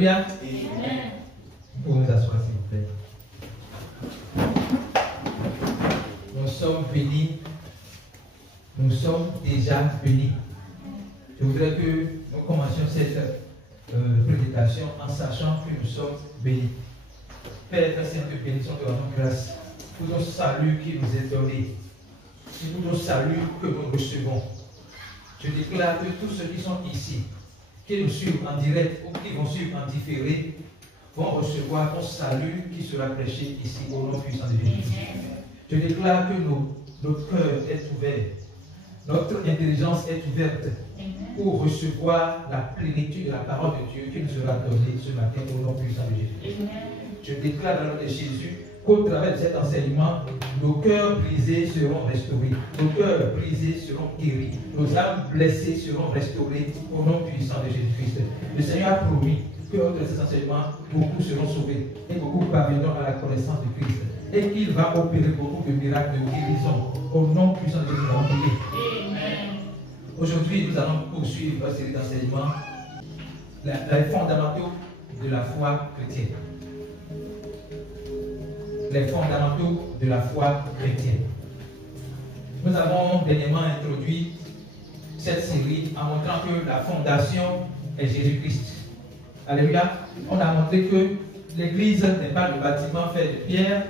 Alléluia. Vous pouvez vous asseoir, s'il vous plaît. Nous sommes bénis. Nous sommes déjà bénis. Je voudrais que nous commencions cette prédication en sachant que nous sommes bénis. Père, Sainte bénédiction, te rendons grâce pour nos saluts qui nous est donné, pour nos saluts que nous recevons. Je déclare que tous ceux qui sont ici, qui nous suivent en direct ou qui vont suivre en différé, vont recevoir ton salut qui sera prêché ici au nom puissant de Jésus. Je déclare que notre cœur est ouvert, notre intelligence est ouverte pour recevoir la plénitude de la parole de Dieu qui nous sera donnée ce matin au nom puissant de Jésus. Je déclare dans le nom de Jésus qu'au travers de cet enseignement, nos cœurs brisés seront restaurés, nos cœurs brisés seront guéris, nos âmes blessées seront restaurées au nom puissant de Jésus-Christ. Le Seigneur a promis qu'au travers de cet enseignement, beaucoup seront sauvés et beaucoup parviendront à la connaissance de Christ. Et qu'il va opérer beaucoup de miracles de guérison au nom puissant de Jésus. Aujourd'hui, nous allons poursuivre cette série d'enseignements, les fondamentaux de la foi chrétienne. Les fondamentaux de la foi chrétienne. Nous avons dernièrement introduit cette série en montrant que la fondation est Jésus-Christ. Alléluia. On a montré que l'Église n'est pas le bâtiment fait de pierre,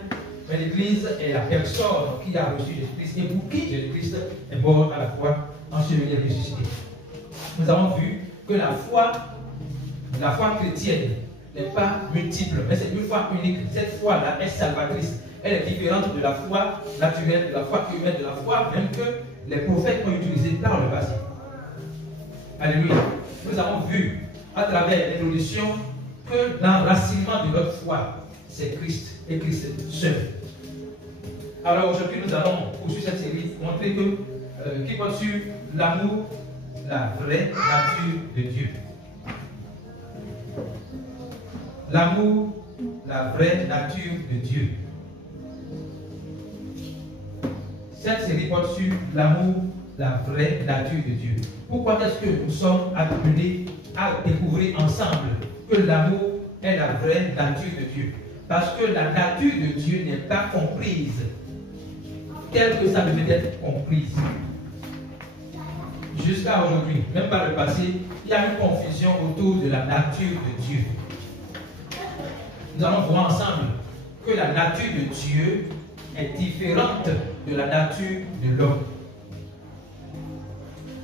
mais l'Église est la personne qui a reçu Jésus-Christ et pour qui Jésus-Christ est mort à la croix, enseveli et ressuscité. Nous avons vu que la foi chrétienne n'est pas multiple, mais c'est une foi unique. Cette foi-là est salvatrice. Elle est différente de la foi naturelle, de la foi humaine, de la foi même que les prophètes ont utilisée par le passé. Alléluia. Nous avons vu à travers l'évolution que l'enracinement de notre foi, c'est Christ et Christ seul. Alors aujourd'hui, nous allons poursuivre cette série, montrer que qui porte sur l'amour, la vraie nature de Dieu. L'amour, la vraie nature de Dieu. Cette série porte sur l'amour, la vraie nature de Dieu. Pourquoi est-ce que nous sommes appelés à découvrir ensemble que l'amour est la vraie nature de Dieu? Parce que la nature de Dieu n'est pas comprise telle que ça devait être comprise. Jusqu'à aujourd'hui, même par le passé, il y a une confusion autour de la nature de Dieu. Nous allons voir ensemble que la nature de Dieu est différente de la nature de l'homme.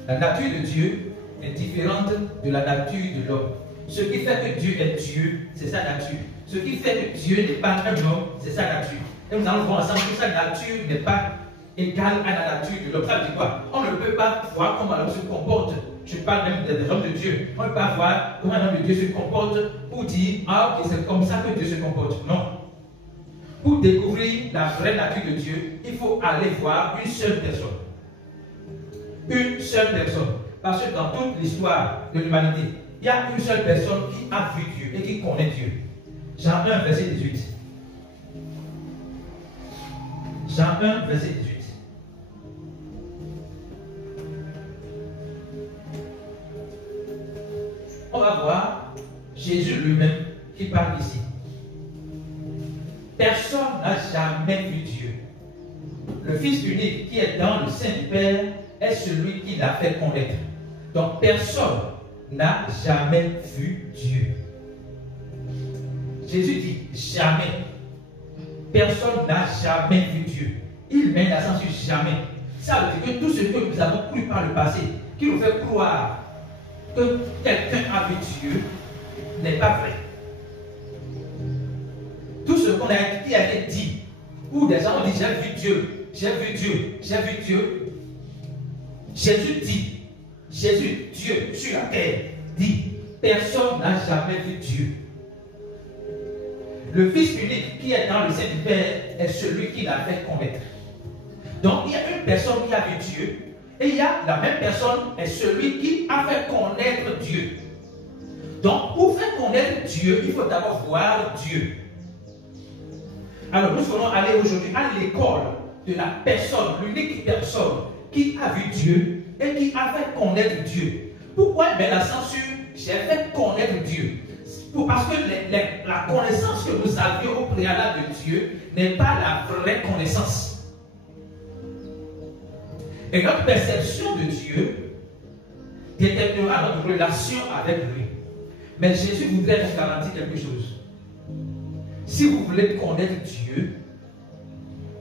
La nature de Dieu est différente de la nature de l'homme. Ce qui fait que Dieu est Dieu, c'est sa nature. Ce qui fait que Dieu n'est pas un homme, c'est sa nature. Et nous allons voir ensemble que sa nature n'est pas égale à la nature de l'homme. Ça veut dire quoi? On ne peut pas voir comment l'homme se comporte. Je parle même des hommes de Dieu. On ne peut pas voir comment un homme de Dieu se comporte pour dire, ah ok, c'est comme ça que Dieu se comporte. Non. Pour découvrir la vraie nature de Dieu, il faut aller voir une seule personne. Une seule personne. Parce que dans toute l'histoire de l'humanité, il y a une seule personne qui a vu Dieu et qui connaît Dieu. Jean 1, verset 18. Jean 1, verset 18. On va voir Jésus lui-même qui parle ici. Personne n'a jamais vu Dieu. Le Fils unique qui est dans le sein du Père est celui qui l'a fait connaître. Donc personne n'a jamais vu Dieu. Jésus dit jamais. Personne n'a jamais vu Dieu. Il met l'accent sur jamais. Ça veut dire que tout ce que nous avons cru par le passé, qui nous fait croire que quelqu'un a vu Dieu, n'est pas vrai. Tout ce qui a été dit, où des gens ont dit j'ai vu Dieu, j'ai vu Dieu, j'ai vu Dieu. Jésus dit, Jésus, Dieu sur la terre, dit, personne n'a jamais vu Dieu. Le Fils unique qui est dans le sein du Père est celui qui l'a fait connaître. Donc il y a une personne qui a vu Dieu, et il y a la même personne est celui qui a fait connaître Dieu. Donc pour faire connaître Dieu, il faut d'abord voir Dieu. Alors nous allons aller aujourd'hui à l'école de la personne, l'unique personne qui a vu Dieu et qui a fait connaître Dieu. Pourquoi met l'accent sur j'ai fait connaître Dieu? Parce que la connaissance que nous avions au préalable de Dieu n'est pas la vraie connaissance. Et notre perception de Dieu déterminera notre relation avec lui. Mais Jésus voudrait vous garantir quelque chose. Si vous voulez connaître Dieu,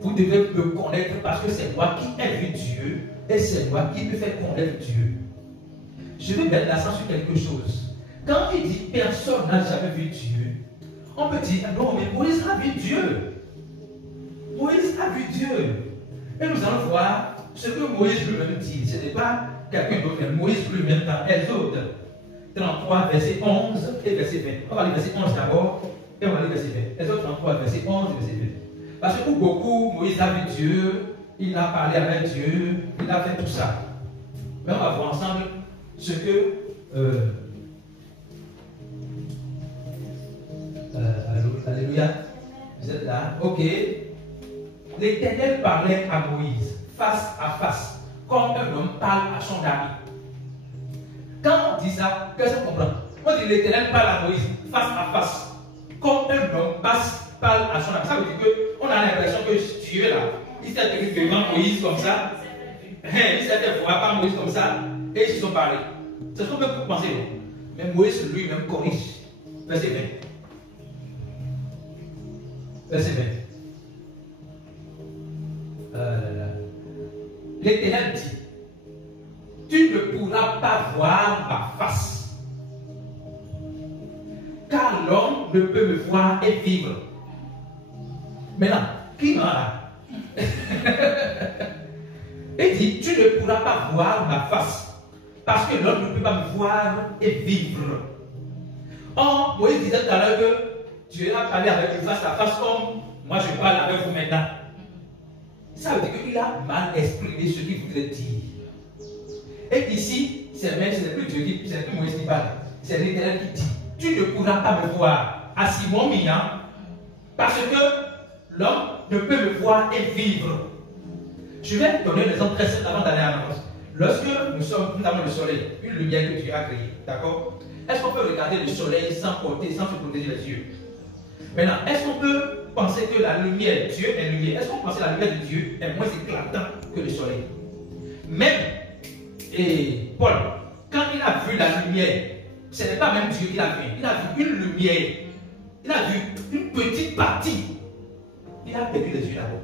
vous devez me connaître parce que c'est moi qui ai vu Dieu et c'est moi qui me fais connaître Dieu. Je vais mettre l'accent sur quelque chose. Quand il dit personne n'a jamais vu Dieu, on peut dire non, mais Moïse a vu Dieu. Moïse a vu Dieu. Et nous allons voir ce que Moïse lui-même dit. Ce n'est pas quelqu'un d'autre, mais Moïse lui-même dans Exode 33, verset 11 et verset 20. On va lire verset 11 d'abord et on va lire verset 20. Exode 33, verset 11 et verset 20. Parce que pour beaucoup, Moïse a vu Dieu, il a parlé avec Dieu, il a fait tout ça. Mais on va voir ensemble ce que alléluia. Vous êtes là? Ok. L'Éternel parlait à Moïse face à face, comme un homme parle à son ami. Quand on dit ça, qu'est-ce qu'on comprend? On dit l'Éternel parle à Moïse face à face, comme un homme parle à son ami. Ça veut dire qu'on a l'impression que Dieu là, il s'est tenu devant Moïse comme ça, il s'est fait voir par Moïse comme ça, et ils se sont parlé. C'est ce qu'on peut penser. Mais Moïse lui-même corrige. Verset 20. Verset 20. L'Éternel dit, tu ne pourras pas voir ma face, car l'homme ne peut me voir et vivre. Maintenant, qui m'a là? Il dit, tu ne pourras pas voir ma face, parce que l'homme ne peut pas me voir et vivre. Or, Moïse disait tout à l'heure que Dieu a parlé avec lui face à face comme moi je parle avec vous maintenant. Ça veut dire qu'il a mal exprimé ce qu'il voudrait dire. Et ici, ce n'est plus Dieu qui, c'est plus Moïse qui parle. C'est l'Éternel qui dit, tu ne pourras pas me voir à Simon Mian, parce que l'homme ne peut me voir et vivre. Je vais donner un exemple très simple avant d'aller à l'avance. Lorsque nous avons le soleil, une lumière que Dieu a créée, d'accord? Est-ce qu'on peut regarder le soleil sans se protéger les yeux? Maintenant, est-ce qu'on peut penser que la lumière, Dieu est lumière? Est-ce qu'on pense que la lumière de Dieu est moins éclatante que le soleil? Même, et Paul, quand il a vu la lumière, ce n'est pas même Dieu qui l'a vu. Il a vu une lumière. Il a vu une petite partie. Il a perdu les yeux là-bas.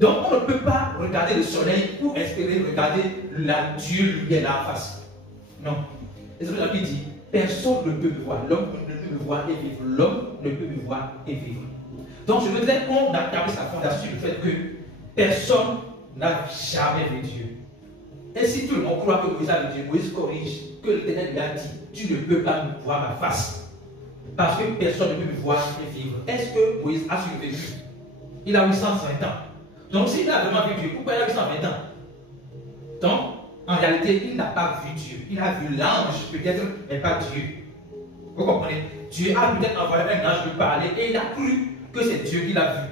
Donc on ne peut pas regarder le soleil pour espérer regarder la Dieu lumière là en face. Non. Et c'est pour ça qu'il dit, personne ne peut me voir. L'homme ne peut me voir et vivre. L'homme ne peut me voir et vivre. Donc je voudrais qu'on établisse la fondation sur le fait que personne n'a jamais vu Dieu. Et si tout le monde croit que Moïse a vu Dieu, Moïse corrige que l'Éternel lui a dit, tu ne peux pas me voir ma face. Parce que personne ne peut me voir et vivre. Est-ce que Moïse a survécu? Il a eu 120 ans. Donc s'il a vraiment vu Dieu, pourquoi il a eu 120 ans? Donc, en réalité, il n'a pas vu Dieu. Il a vu l'ange peut-être, mais pas Dieu. Vous comprenez? Dieu a peut-être envoyé un ange lui parler et il a cru que c'est Dieu qu'il a vu.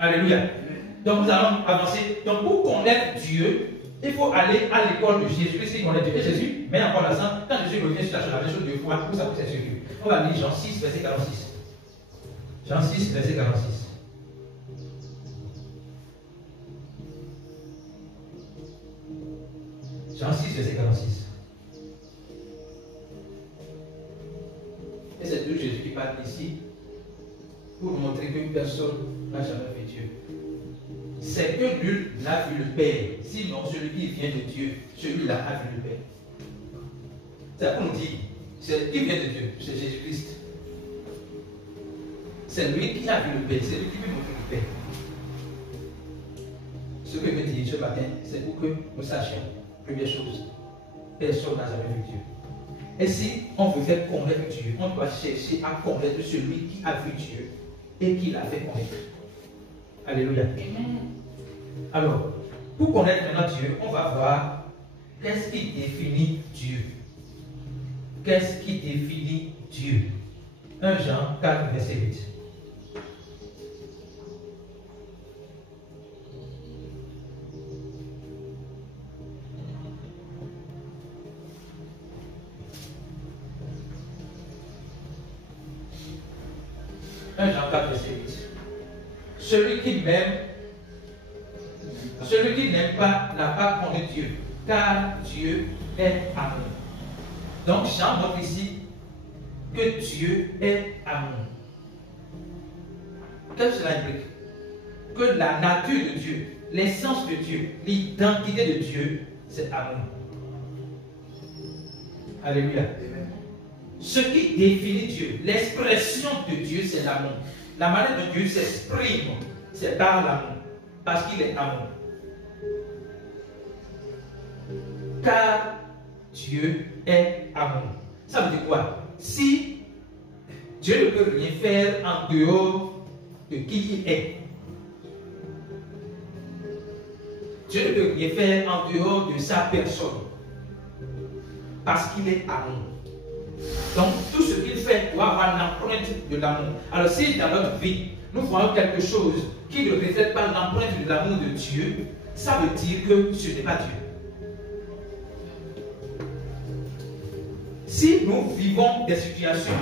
Alléluia. Donc nous allons avancer. Donc pour connaître Dieu, il faut aller à l'école de Jésus. Christ qui connaît Dieu. Et Jésus met encore l'accent. Quand Jésus revient sur la même chose deux fois, pour ça c'est sur Dieu. On va lire Jean 6, verset 46. Jean 6, verset 46. Jean 6, verset 46. Et c'est toujours Jésus qui parle ici pour nous montrer que personne n'a jamais vu Dieu. C'est que nul n'a vu le Père. Sinon, celui qui vient de Dieu, celui-là a vu le Père. C'est pour nous dire, c'est qui vient de Dieu, c'est Jésus-Christ. C'est lui qui a vu le Père, c'est lui qui peut montrer le Père. Ce que je veux dire ce matin, c'est pour que nous sachions. Première chose, personne n'a jamais vu Dieu. Et si on veut faire connaître Dieu, on doit chercher à connaître celui qui a vu Dieu et qui l'a fait connaître. Alléluia. Amen. Alors, pour connaître maintenant Dieu, on va voir qu'est-ce qui définit Dieu. Qu'est-ce qui définit Dieu? 1 Jean 4, verset 8. 1 Jean 4, verset 8. Celui qui m'aime, celui qui n'aime pas n'a pas connu Dieu, car Dieu est amour. Donc Jean montre ici que Dieu est amour. Qu'est-ce que cela implique? Que la nature de Dieu, l'essence de Dieu, l'identité de Dieu, c'est amour. Alléluia. Ce qui définit Dieu, l'expression de Dieu, c'est l'amour. La manière dont Dieu s'exprime, c'est par l'amour, parce qu'il est amour. Car Dieu est amour. Ça veut dire quoi? Si Dieu ne peut rien faire en dehors de qui il est, Dieu ne peut rien faire en dehors de sa personne, parce qu'il est amour. Donc, tout ce qu'il fait doit avoir l'empreinte de l'amour. Alors, si dans notre vie, nous voyons quelque chose qui ne reflète pas l'empreinte de l'amour de Dieu, ça veut dire que ce n'est pas Dieu. Si nous vivons des situations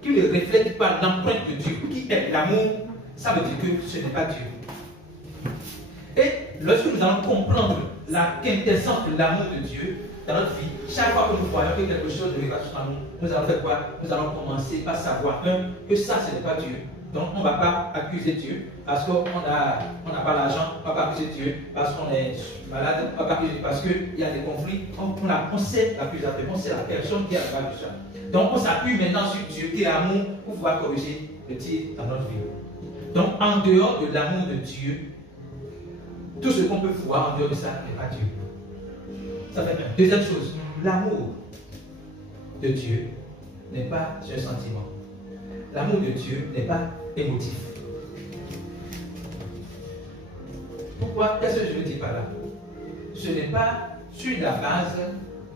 qui ne reflètent pas l'empreinte de Dieu, qui est l'amour, ça veut dire que ce n'est pas Dieu. Et lorsque nous allons comprendre la quintessence de l'amour de Dieu dans notre vie, chaque fois que nous voyons que quelque chose ne va pas sur nous, nous allons faire quoi? Nous allons commencer par savoir, que ça, ce n'est pas Dieu. Donc, on ne va pas accuser Dieu parce qu'on n'a pas l'argent, on ne va pas accuser Dieu parce qu'on est malade, on ne va pas accuser Dieu parce qu'il y a des conflits. On sait l'accusateur, on sait la personne qui est à la base de ça. Donc, on s'appuie maintenant sur Dieu qui est amour pour pouvoir corriger le tir dans notre vie. Donc, en dehors de l'amour de Dieu, tout ce qu'on peut voir en dehors de ça n'est pas Dieu. Ça fait bien. Deuxième chose, l'amour de Dieu n'est pas un sentiment. L'amour de Dieu n'est pas émotif. Pourquoi? Qu'est-ce que je veux dire par là? Ce n'est pas sur la base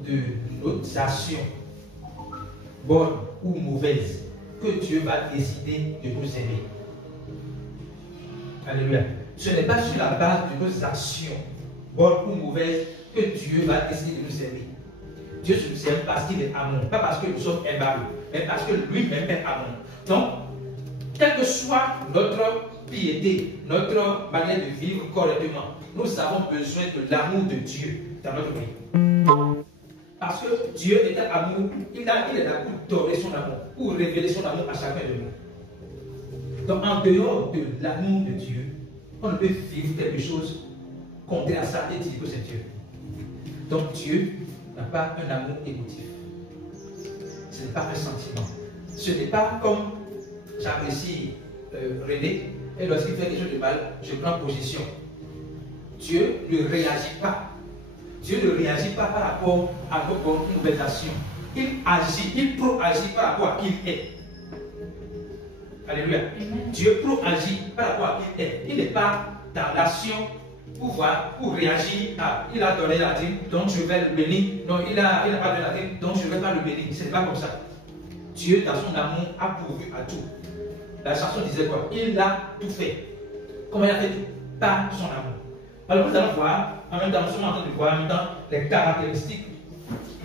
de nos actions, bonnes ou mauvaises, que Dieu va décider de nous aimer. Alléluia. Ce n'est pas sur la base de nos actions, bonnes ou mauvaises, que Dieu va décider de nous aimer. Dieu nous aime parce qu'il est amour, pas parce que nous sommes aimables, mais parce que lui-même est amour. Donc, quelle que soit notre piété, notre manière de vivre correctement, nous avons besoin de l'amour de Dieu dans notre vie. Parce que Dieu est un amour, il est là pour donner son amour, pour révéler son amour à chacun de nous. Donc, en dehors de l'amour de Dieu, on ne peut vivre quelque chose contraire à ça et dire que c'est Dieu. Donc, Dieu n'a pas un amour émotif. Ce n'est pas un sentiment. Ce n'est pas comme j'apprécie René, et lorsqu'il fait quelque chose de mal, je prends position. Dieu ne réagit pas. Dieu ne réagit pas par rapport à nos nouvelles actions. Il agit, il pro-agit par rapport à qui il est. Alléluia. Dieu pro-agit par rapport à qui il est. Il n'est pas dans l'action pour réagir à il a donné la dîme, donc je vais le bénir. Non, il n'a pas donné la dîme, donc je ne vais pas le bénir. Ce n'est pas comme ça. Dieu, dans son amour, a pourvu à tout. La chanson disait quoi? Il a tout fait. Comment il a fait tout? Par son amour. Alors nous allons voir, en même temps, nous sommes en train de voir en même temps les caractéristiques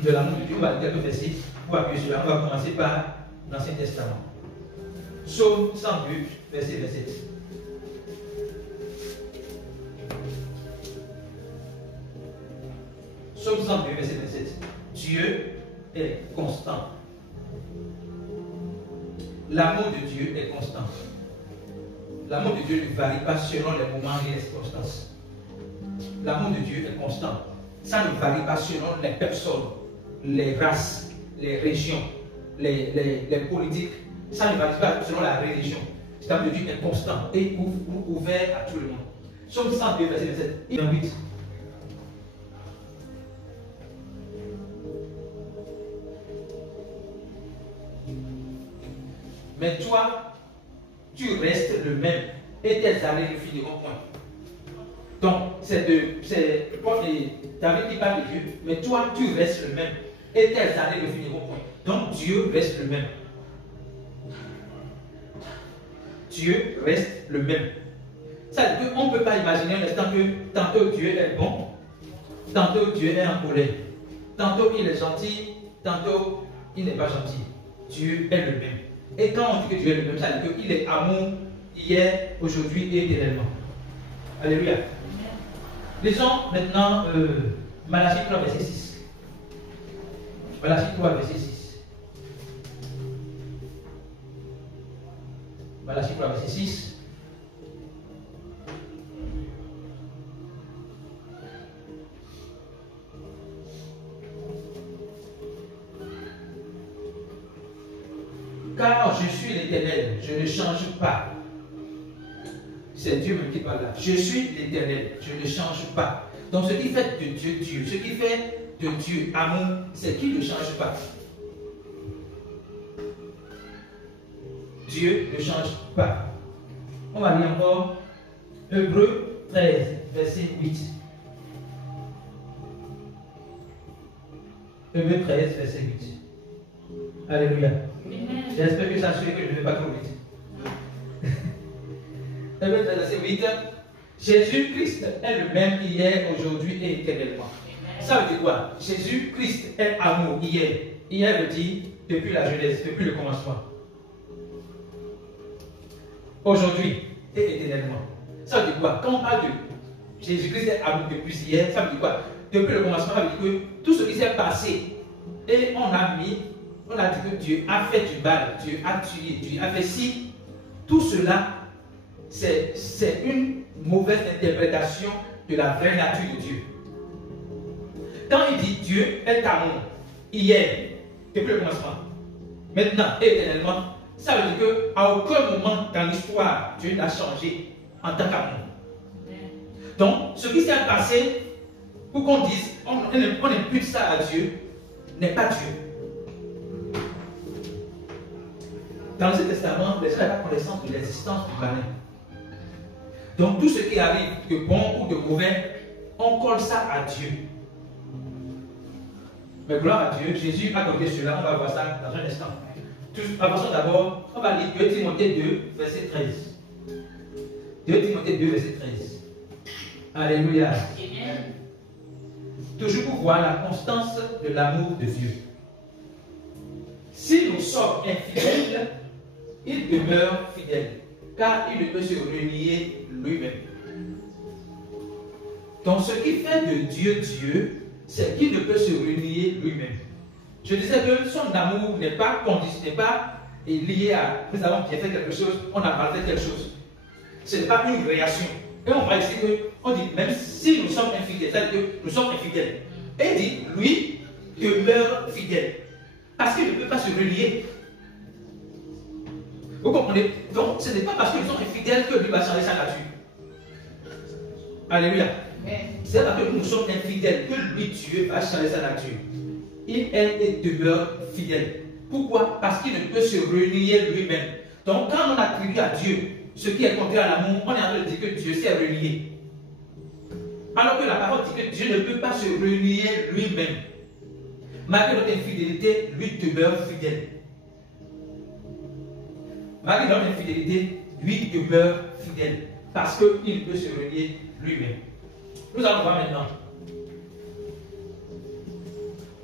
de l'amour de Dieu. On va lire quelques versets pour appuyer cela. On va commencer par l'Ancien Testament. Psaume 102, verset 27. Psaume 102, verset 27. Dieu est constant. L'amour de Dieu est constant. L'amour de Dieu ne varie pas selon les moments et les circonstances. L'amour de Dieu est constant. Ça ne varie pas selon les personnes, les races, les régions, les politiques. Ça ne varie pas selon la religion. L'amour de Dieu est constant et ouvert à tout le monde. Psaume 102, verset 27. Il invite. Mais toi, tu restes le même et tes années ne finiront point. Donc, c'est David qui parle de Dieu, mais toi, tu restes le même et tes années ne finiront point. Donc, Dieu reste le même. Dieu reste le même. Ça veut dire qu'on ne peut pas imaginer un instant que tantôt Dieu est bon, tantôt Dieu est en colère, tantôt il est gentil, tantôt il n'est pas gentil. Dieu est le même. Et quand on dit que Dieu est le même, ça veut dire qu'il est amour hier, aujourd'hui et éternellement. Alléluia. Lisons maintenant Malachie 3, verset 6. Malachie 3, verset 6. Malachie 3, verset 6. Car je suis l'Éternel, je ne change pas. C'est Dieu même qui parle là. Je suis l'Éternel, je ne change pas. Donc ce qui fait de Dieu Dieu, ce qui fait de Dieu amour, c'est qu'il ne change pas. Dieu ne change pas. On va lire encore Hébreux 13, verset 8. Hébreux 13, verset 8. Alléluia. J'espère que ça suit, que je ne vais pas trop vite. Hébreux 13, verset 8. Jésus-Christ est le même hier, aujourd'hui et éternellement. Ça veut dire quoi? Jésus-Christ est amour hier. Hier veut dire depuis la jeunesse, depuis le commencement. Aujourd'hui et éternellement. Ça veut dire quoi? Quand on parle de Jésus-Christ est amour depuis hier, ça veut dire quoi? Depuis le commencement, ça veut dire que tout ce qui s'est passé, et on a dit que Dieu a fait du mal, Dieu a tué, Dieu a fait ci, tout cela, c'est une mauvaise interprétation de la vraie nature de Dieu. Quand il dit Dieu est amour, hier, depuis le commencement, maintenant et éternellement, ça veut dire qu'à aucun moment dans l'histoire, Dieu n'a changé en tant qu'amour. Donc, ce qui s'est passé, pour qu'on dise, on impute ça à Dieu, n'est pas Dieu. Dans l'Ancien Testament, les gens n'ont pas connaissance de l'existence du malin. Donc, tout ce qui arrive, de bon ou de mauvais, on colle ça à Dieu. Mais gloire à Dieu, Jésus a donné cela, on va voir ça dans un instant. Avançons d'abord, on va lire 2 Timothée 2, verset 13. 2 Timothée 2, verset 13. Alléluia. Amen. Toujours pour voir la constance de l'amour de Dieu. Si nous sommes infidèles, il demeure fidèle, car il ne peut se renier lui-même. Donc ce qui fait de Dieu Dieu, c'est qu'il ne peut se renier lui-même. Je disais que son amour n'est pas lié à nous avons bien fait quelque chose, on a mal fait quelque chose. Ce n'est pas une réaction. Et on va essayer qu'on dit, même si nous sommes infidèles, c'est-à-dire que nous sommes infidèles. Et il dit, lui demeure fidèle. Parce qu'il ne peut pas se relier. Vous comprenez? Donc, ce n'est pas parce que nous sommes infidèles que lui va changer sa nature. Alléluia. C'est parce que nous sommes infidèles que lui, Dieu, va changer sa nature. Il est et demeure fidèle. Pourquoi? Parce qu'il ne peut se renier lui-même. Donc, quand on attribue à Dieu ce qui est contraire à l'amour, on est en train de dire que Dieu s'est renié. Alors que la parole dit que Dieu ne peut pas se renier lui-même. Malgré notre infidélité, lui demeure fidèle. Malgré notre infidélité, lui demeure fidèle. Parce qu'il peut se renier lui-même. Nous allons voir maintenant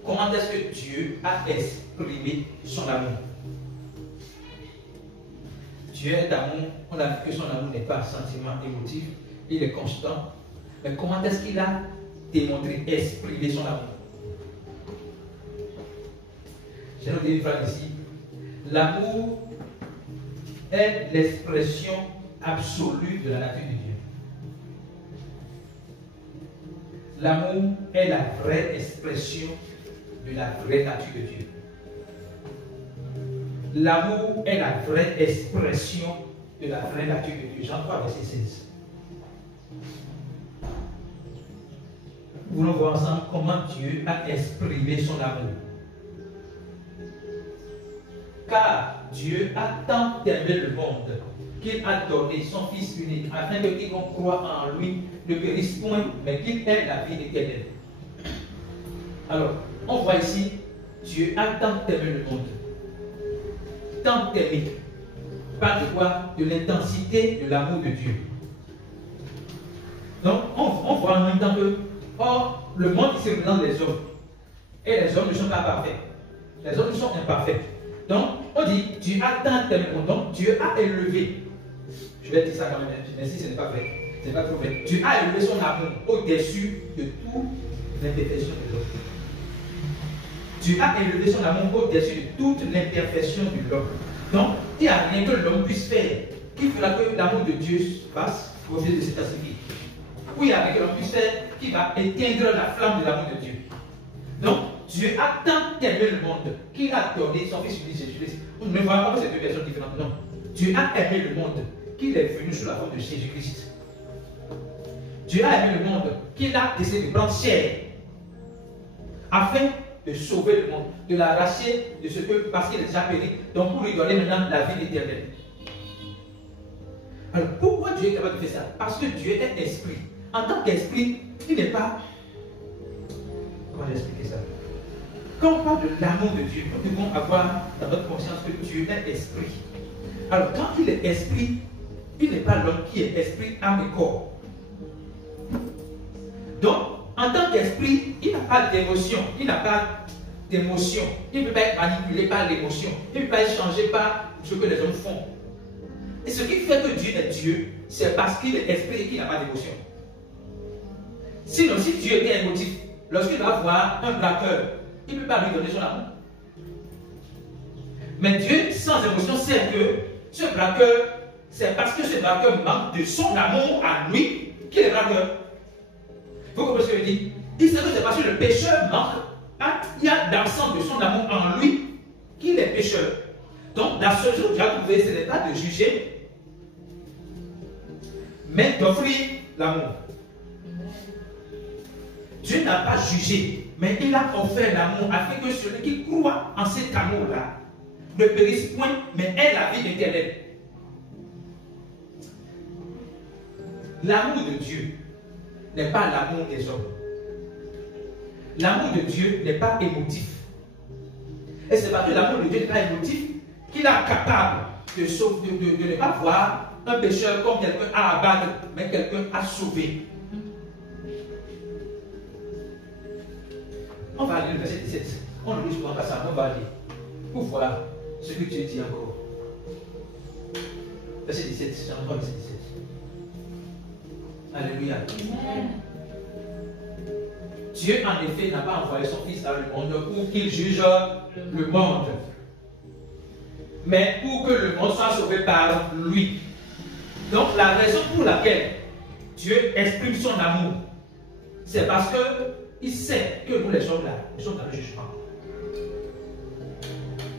comment est-ce que Dieu a exprimé son amour. Dieu est amour, on a vu que son amour n'est pas un sentiment émotif, il est constant. Mais comment est-ce qu'il a démontré, exprimé son amour? J'ai noté une phrase ici. L'amour est l'expression absolue de la nature de Dieu. L'amour est la vraie expression de la vraie nature de Dieu. L'amour est la vraie expression de la vraie nature de Dieu. Jean 3, verset 16. Nous voulons voir ensemble comment Dieu a exprimé son amour. Car Dieu a tant aimé le monde qu'il a donné son Fils unique, afin que quiconque croit en lui ne périsse point, mais qu'il ait la vie éternelle. Alors, on voit ici, Dieu a tant aimé le monde. Tant aimé. Par de quoi? De l'intensité de l'amour de Dieu. Donc, on voit en même temps que, or, le monde ici représente les hommes. Et les hommes ne sont pas parfaits. Les hommes sont imparfaits. Donc, on On dit, Dieu a tant aimé le monde, donc Dieu a élevé. Je vais dire ça quand même, mais si ce n'est pas vrai, ce n'est pas trop vrai. Dieu a élevé son amour au-dessus de toute l'imperfection de l'homme. Dieu a élevé son amour au-dessus de toute l'imperfection de l'homme. Donc, il n'y a rien que l'homme puisse faire qui fera que l'amour de Dieu passe au lieu de s'intensifier. Ou il y a rien que l'homme puisse faire qui va éteindre la flamme de l'amour de Dieu. Donc, Dieu a tant aimé le monde qu'il a donné son Fils unique Jésus-Christ. Vous ne voyez pas que c'est deux personnes différentes. Non. Dieu a aimé le monde qu'il est venu sous la forme de Jésus-Christ. Dieu a aimé le monde qu'il a décidé de prendre chair afin de sauver le monde, de l'arracher de ce que, parce qu'il est déjà péri, donc pour lui donner maintenant la vie éternelle. Alors pourquoi Dieu est capable de faire ça? Parce que Dieu est esprit. En tant qu'esprit, il n'est pas... Comment j'expliquer ça? Quand on parle de l'amour de Dieu, nous devons avoir dans notre conscience que Dieu est esprit. Alors quand il est esprit, il n'est pas l'homme qui est esprit, âme et corps. Donc, en tant qu'esprit, il n'a pas d'émotion. Il n'a pas d'émotion. Il ne peut pas être manipulé par l'émotion. Il ne peut pas être changé par ce que les hommes font. Et ce qui fait que Dieu est Dieu, c'est parce qu'il est esprit et qu'il n'a pas d'émotion. Sinon, si Dieu était émotif, lorsqu'il va voir un braqueur, il ne peut pas lui donner son amour. Mais Dieu, sans émotion, sait que ce braqueur, c'est parce que ce braqueur manque de son amour à lui qu'il est braqueur. Vous comprenez ce que je dis? Il sait que c'est parce que le pécheur manque, il y a l'absence de son amour en lui qu'il est pécheur. Donc, la seule chose que Dieu a trouvé, ce n'est pas de juger, mais d'offrir l'amour. Dieu n'a pas jugé, mais il a offert l'amour afin que celui qui croit en cet amour-là ne périsse point, mais ait la vie éternelle. L'amour de Dieu n'est pas l'amour des hommes. L'amour de Dieu n'est pas émotif. Et c'est parce que l'amour de Dieu n'est pas émotif qu'il est capable de ne pas voir un pécheur comme quelqu'un à abattre, mais quelqu'un à sauver. On va lire le verset 17. On le lit souvent comme ça, on va lire. Pour voir ce que Dieu dit encore. Verset 17, c'est encore verset 17. Alléluia. Amen. Dieu, en effet, n'a pas envoyé son Fils dans le monde pour qu'il juge le monde, mais pour que le monde soit sauvé par lui. Donc, la raison pour laquelle Dieu exprime son amour, c'est parce qu'il sait que nous, les hommes là, nous sommes dans le jugement.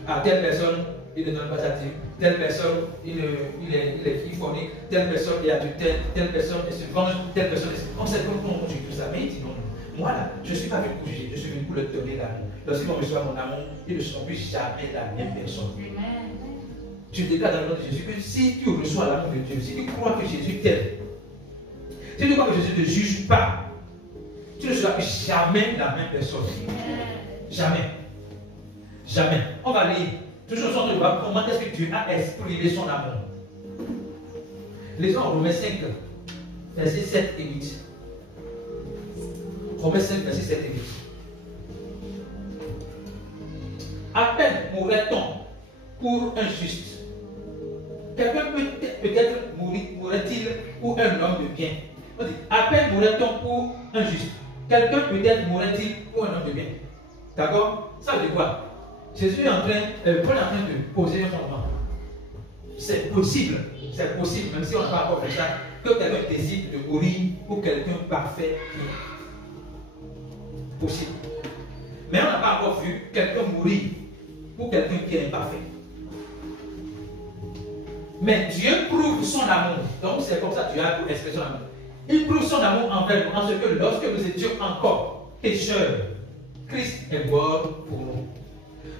À telle personne, il ne donne pas sa dîme. Telle personne, il est phonique. Telle personne, il a du telle personne, il se venge. Telle personne, on sait comment on juge tout ça. Mais il dit non, non. Moi là, je ne suis pas venu pour juger, je suis venu pour le donner l'amour. Lorsqu'ils vont recevoir mon amour, ils ne seront plus jamais la même personne. Je déclare dans le nom de Jésus que si tu reçois l'amour de Dieu, si tu crois que Jésus t'aime, si tu crois que Jésus ne te juge pas, tu ne seras plus jamais la même personne. Jamais. Jamais. On va lire. Toujours sur le bas, comment est-ce que Dieu a exprimé son amour. Lisons Romains 5, versets 7 et 8. Romains 5, versets 7 et 8. À peine mourrait-on pour un juste. Quelqu'un peut-être mourrait-il pour un homme de bien. On dit, à peine mourrait-on pour un juste. Quelqu'un peut-être mourrait-il pour un homme de bien. D'accord? Ça veut dire quoi? Jésus est en train, Paul est en train de poser un fondement. C'est possible, même si on n'a pas encore fait ça, que quelqu'un décide de mourir pour quelqu'un parfait. Possible. Mais on n'a pas encore vu quelqu'un mourir pour quelqu'un qui est imparfait. Mais Dieu prouve son amour. Donc c'est comme ça que Dieu a expressé son amour. Il prouve son amour envers nous en ce que lorsque nous étions encore pécheurs, Christ est mort pour nous.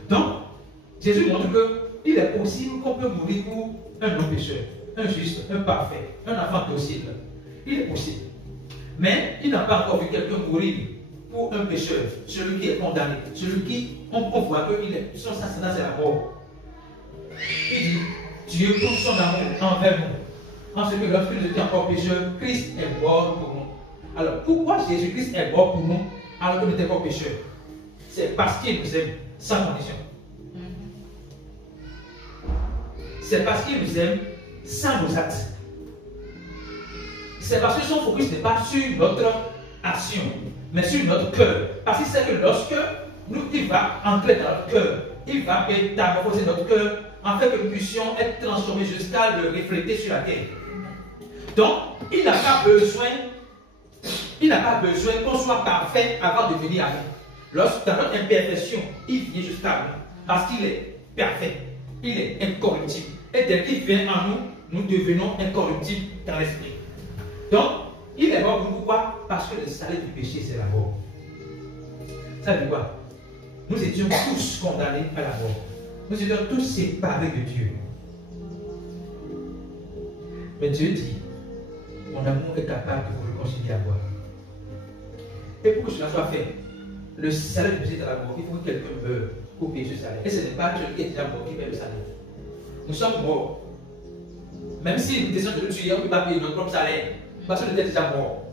Donc, Jésus montre qu'il est possible qu'on peut mourir pour un homme pécheur, un juste, un parfait, un enfant docile. Il est possible. Mais il n'a pas encore vu quelqu'un mourir pour un pécheur, celui qui est condamné, celui qui, on voit que son assassinat c'est la mort. Il dit, Dieu prouve son amour envers nous, en ce que lorsque nous étions encore pécheurs, Christ est mort pour nous. Alors, pourquoi Jésus-Christ est mort pour nous alors que nous étions encore pécheurs? C'est parce qu'il nous aime, sans condition. c'est parce qu'il nous aime sans nos actes. C'est parce que son focus n'est pas sur notre action, mais sur notre cœur. Parce qu'il sait que lorsque il va entrer dans notre cœur, il va métamorphoser notre cœur, afin que nous puissions être transformés jusqu'à le refléter sur la terre. Donc, il n'a pas besoin qu'on soit parfait avant de venir à nous. Lorsque dans notre imperfection, il vient jusqu'à nous, parce qu'il est parfait, il est incorruptible. Et dès qu'il vient en nous, nous devenons incorruptibles dans l'esprit. Donc, il est mort pour nous. Pourquoi? Parce que le salaire du péché, c'est la mort. Ça veut dire quoi? Nous étions tous condamnés à la mort. Nous étions tous séparés de Dieu. Mais Dieu dit, mon amour est capable de vous réconcilier à moi. Et pour que cela soit fait, le salaire du péché est à la mort. Il faut que quelqu'un meure pour payer ce salaire. Et ce n'est pas celui qui est déjà mort qui paye le salaire. Nous sommes morts. Même si nous décidons de le tuer, on ne peut pas payer notre propre salaire. Parce que nous sommes déjà morts.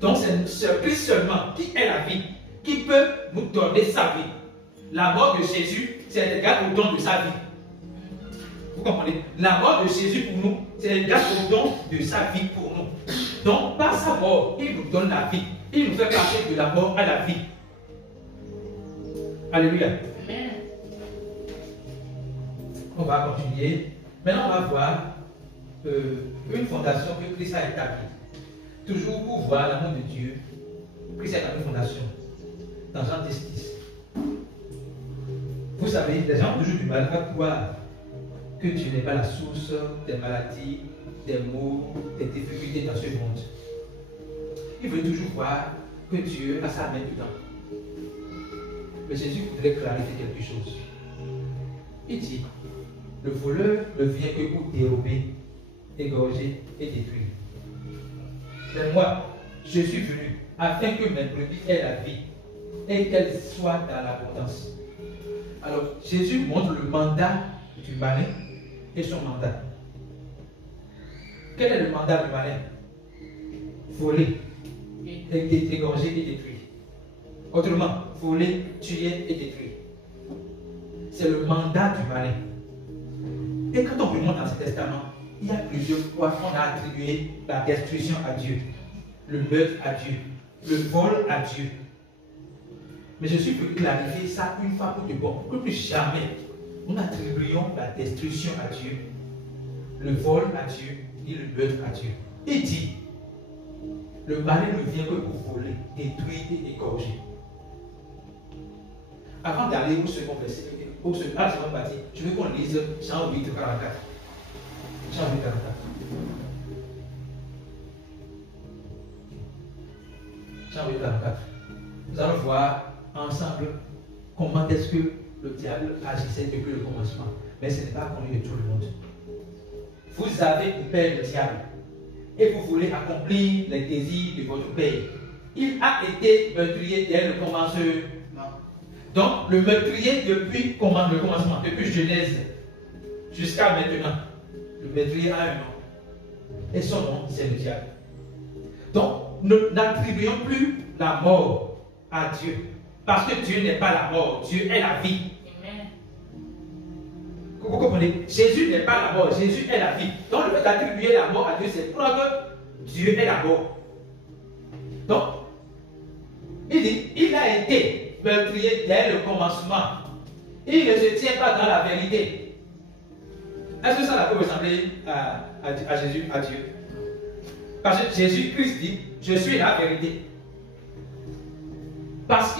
Donc c'est Christ seulement qui est la vie, qui peut nous donner sa vie. La mort de Jésus, c'est égal au don de sa vie. Vous comprenez? La mort de Jésus pour nous, c'est égal au don de sa vie pour nous. Donc par sa mort, il nous donne la vie. Il nous fait passer de la mort à la vie. Alléluia. Amen. On va continuer. Maintenant, on va voir une fondation que Christ a établie. Toujours pour voir l'amour de Dieu, Christ a établi une fondation. Dans Jean 10. Vous savez, les gens ont toujours du mal à croire que Dieu n'est pas la source des maladies, des maux, des difficultés dans ce monde. Ils veulent toujours voir que Dieu a sa main dedans. Mais Jésus voudrait clarifier quelque chose. Il dit, le voleur ne vient que pour dérober, égorger et détruire. Mais moi, je suis venu afin que mes brebis aient la vie et qu'elles soient dans l'abondance. Alors, Jésus montre le mandat du malin et son mandat. Quel est le mandat du malin? Voler, égorger et détruire. Autrement, voler, tuer et détruire. C'est le mandat du malin. Et quand on remonte dans ce testament, il y a plusieurs fois qu'on a attribué la destruction à Dieu, le meurtre à Dieu, le vol à Dieu. Mais je suis pour clarifier ça une fois pour de bon, que plus jamais nous n'attribuons la destruction à Dieu, le vol à Dieu, ni le meurtre à Dieu. Il dit, le malin ne vient que pour voler, détruire et égorger. Avant d'aller au second verset, au second partie, je veux qu'on lise Jean 8, 44. Jean 8, 44. Jean 8, 44. Nous allons voir ensemble comment est-ce que le diable agissait depuis le commencement. Mais ce n'est pas connu de tout le monde. Vous avez pour père le diable et vous voulez accomplir les désirs de votre père. Il a été meurtrier dès le commencement. Donc, le meurtrier depuis le commencement, depuis Genèse jusqu'à maintenant, le meurtrier a un nom. Et son nom, c'est le diable. Donc, n'attribuons plus la mort à Dieu. Parce que Dieu n'est pas la mort, Dieu est la vie. Amen. Vous comprenez? Jésus n'est pas la mort, Jésus est la vie. Donc, le fait d'attribuer la mort à Dieu, c'est preuve que Dieu est la mort. Donc, il dit, il a été meurtrier dès le commencement. Il ne se tient pas dans la vérité. Est-ce que ça peut ressembler à Jésus, à Dieu? Parce que Jésus-Christ dit, je suis la vérité. Parce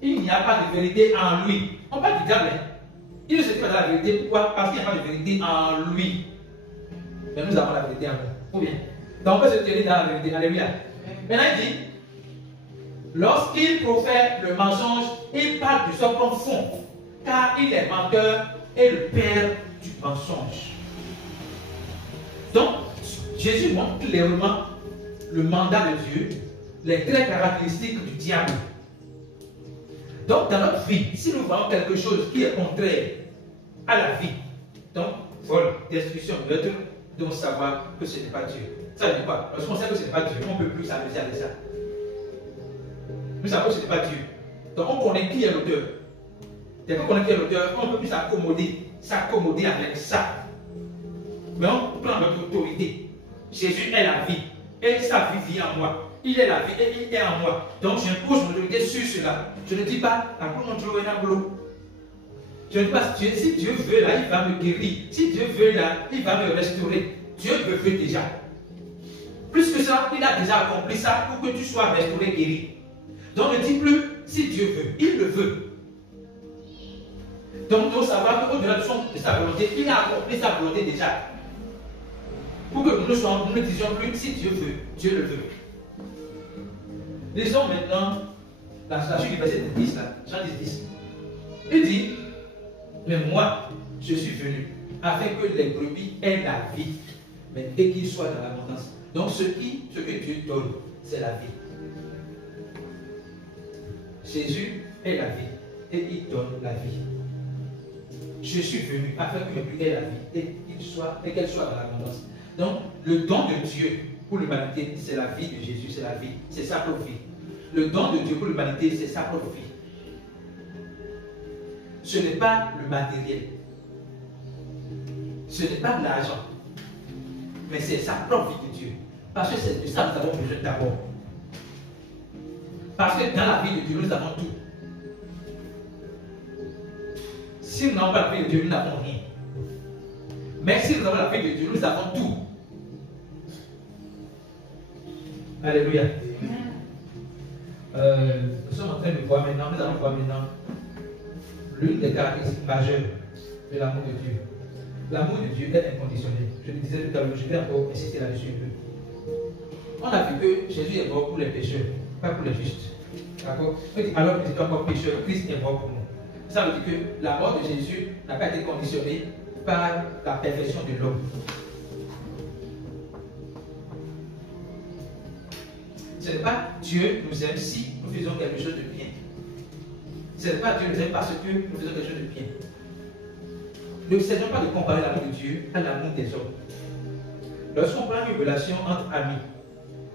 il n'y a pas de vérité en lui. On parle du diable. Il ne se tient pas dans la vérité. Pourquoi? Parce qu'il n'y a pas de vérité en lui. Mais nous avons la vérité en nous. Ou bien? Donc on peut se tenir dans la vérité. Alléluia. Maintenant il dit, lorsqu'il profère le mensonge, il parle du second fond, car il est menteur et le père du mensonge. Donc, Jésus montre clairement le mandat de Dieu, les traits caractéristiques du diable. Donc, dans notre vie, si nous voyons quelque chose qui est contraire à la vie, donc, vol, destruction, meurtre, nous devons savoir que ce n'est pas Dieu. Ça veut dire quoi? Lorsqu'on sait que ce n'est pas Dieu, on ne peut plus s'amuser avec ça. Nous savons que ce n'est pas Dieu. Donc on connaît qui est l'auteur. Dès qu'on connaît l'auteur, on ne peut plus s'accommoder avec ça. Mais on prend notre autorité. Jésus est la vie. Et sa vie vit en moi. Il est la vie et il est en moi. Donc j'impose mon autorité sur cela. Je ne dis pas, je ne dis pas, si Dieu veut là, il va me guérir. Si Dieu veut là, il va me restaurer. Dieu le veut déjà. Plus que ça, il a déjà accompli ça pour que tu sois restauré, guéri. Donc ne dis plus, si Dieu veut, il le veut. Donc il faut savoir qu'au-delà de sa volonté, il a accompli sa volonté déjà. Pour que nous ne disions plus, si Dieu veut, Dieu le veut. Lisons maintenant la suite du verset 10, là, Jean 10. Il dit, mais moi, je suis venu afin que les brebis aient la vie, mais et qu'ils soient dans l'abondance. Donc ce que Dieu donne, c'est la vie. Jésus est la vie et il donne la vie. Je suis venu afin que les brebis aient la vie et qu'elle soit dans l'abondance. Donc le don de Dieu pour l'humanité, c'est la vie de Jésus, c'est la vie, c'est sa propre vie. Le don de Dieu pour l'humanité, c'est sa propre vie. Ce n'est pas le matériel. Ce n'est pas de l'argent. Mais c'est sa propre vie de Dieu. Parce que c'est de ça que nous avons besoin d'abord. Parce que dans la vie de Dieu, nous avons tout. Si nous n'avons pas la vie de Dieu, nous n'avons rien. Mais si nous avons la vie de Dieu, nous avons tout. Alléluia. Nous sommes en train de voir maintenant, nous allons voir maintenant l'une des caractéristiques majeures de l'amour de Dieu. L'amour de Dieu est inconditionnel. Je le disais tout à l'heure, je vais encore insister là-dessus un peu. On a vu que Jésus est mort pour les pécheurs, pas pour les justes. D'accord? Alors que nous sommes encore pécheurs, Christ est mort pour nous. Ça veut dire que la mort de Jésus n'a pas été conditionnée par la perfection de l'homme. Ce n'est pas Dieu nous aime si nous faisons quelque chose de bien. Ce n'est pas Dieu nous aime parce que nous faisons quelque chose de bien. Ne cessons pas de comparer l'amour de Dieu à l'amour des hommes. Lorsqu'on prend une relation entre amis,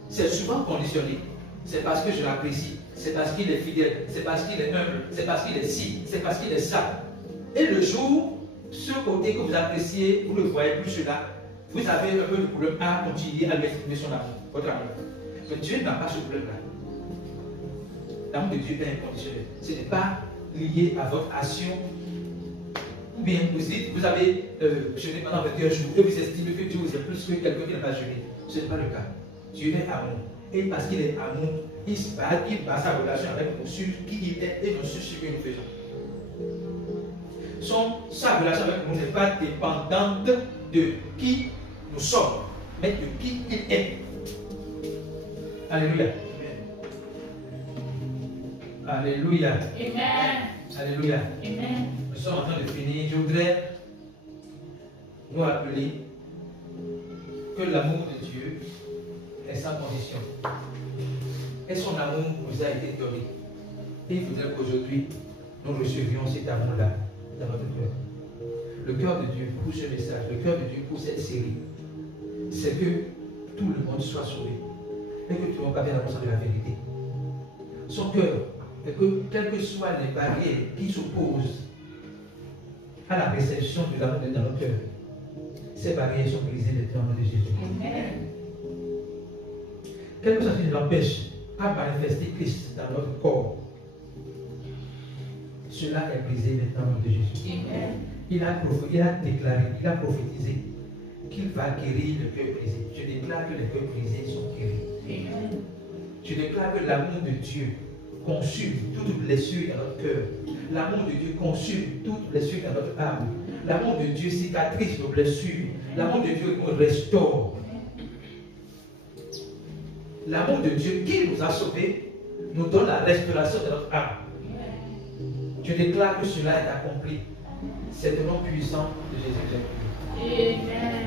c'est souvent conditionné. C'est parce que je l'apprécie, c'est parce qu'il est fidèle, c'est parce qu'il est humble, c'est parce qu'il est ci, c'est parce qu'il est ça. Et le jour, ce côté que vous appréciez, vous ne voyez plus cela, vous avez un peu le problème à continuer à lui exprimer son amour, votre amour. Mais Dieu n'a pas ce problème-là. L'amour de Dieu est inconditionnel. Ce n'est pas lié à votre action. Ou bien vous dites, vous avez jeûné pendant 21 jours et vous estimez que Dieu vous aime plus que quelqu'un qui n'a pas jeûné. Ce n'est pas le cas. Dieu est amour. Et parce qu'il est amour, il base sa relation avec nous sur qui il est et non sur ce que nous faisons. Sa relation avec nous n'est pas dépendante de qui nous sommes, mais de qui il est. Alléluia. Alléluia. Amen. Alléluia. Amen. Nous sommes en train de finir. Je voudrais nous rappeler que l'amour de Dieu est sans condition. Et son amour nous a été donné. Et il faudrait qu'aujourd'hui, nous recevions cet amour-là dans notre cœur. Le cœur de Dieu pour ce message, le cœur de Dieu pour cette série, c'est que tout le monde soit sauvé. Et que tout le monde parvienne à la connaissance de la vérité. Son cœur est que, quelles que soient les barrières qui s'opposent à la réception de l'amour dans notre cœur, ces barrières sont brisées maintenant au nom de Jésus. Amen. Quelque chose qui nous empêche à manifester Christ dans notre corps, cela est brisé maintenant au nom de Jésus. Amen. Il a déclaré, il a prophétisé qu'il va guérir le cœur brisé. Je déclare que les cœurs brisés sont guéris. Amen. Je déclare que l'amour de Dieu consume toute blessure dans notre cœur. L'amour de Dieu consume toute blessure dans notre âme. L'amour de Dieu cicatrise nos blessures. L'amour de Dieu nous restaure. L'amour de Dieu qui nous a sauvés nous donne la restauration de notre âme. Je déclare que cela est accompli. C'est le nom puissant de Jésus-Christ. Amen.